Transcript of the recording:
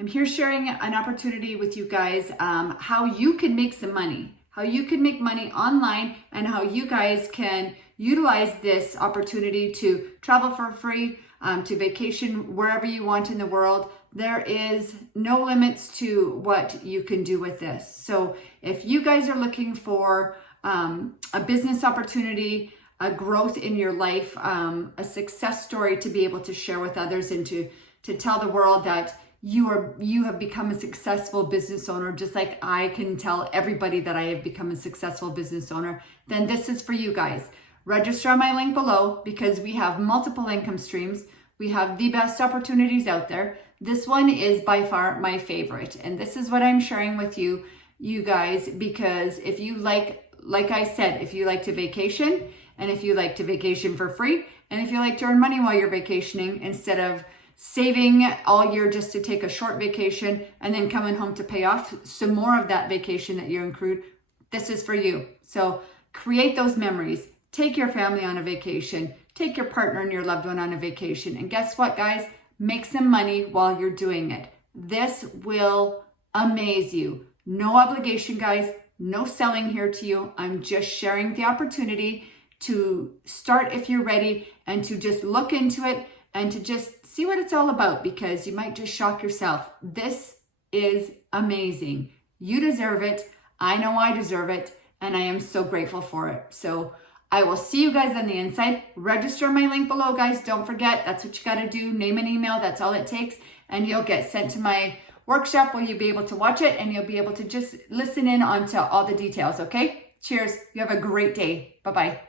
I'm here sharing an opportunity with you guys, how you can make some money, how you can make money online, and how you guys can utilize this opportunity to travel for free, to vacation wherever you want in the world. There is no limits to what you can do with this. So if you guys are looking for a business opportunity, a growth in your life, a success story to be able to share with others, and to tell the world that you have become a successful business owner, just like I can tell everybody that I have become a successful business owner, then this is for you guys. Register on my link below, because we have multiple income streams. We have the best opportunities out there. This one is by far my favorite. And this is what I'm sharing with you guys, because if you like I said, if you like to vacation, and if you like to vacation for free, and if you like to earn money while you're vacationing instead of saving all year just to take a short vacation and then coming home to pay off some more of that vacation that you accrued, this is for you. So create those memories. Take your family on a vacation. Take your partner and your loved one on a vacation. And guess what, guys? Make some money while you're doing it. This will amaze you. No obligation, guys. No selling here to you. I'm just sharing the opportunity to start if you're ready, and to just look into it and to just see what it's all about, because you might just shock yourself. This is amazing. You deserve it. I know I deserve it, and I am so grateful for it. So I will see you guys on the inside. Register on my link below, guys. Don't forget, that's what you got to do. Name and email, that's all it takes. And you'll get sent to my workshop where you'll be able to watch it, and you'll be able to just listen in onto all the details, okay? Cheers. You have a great day. Bye-bye.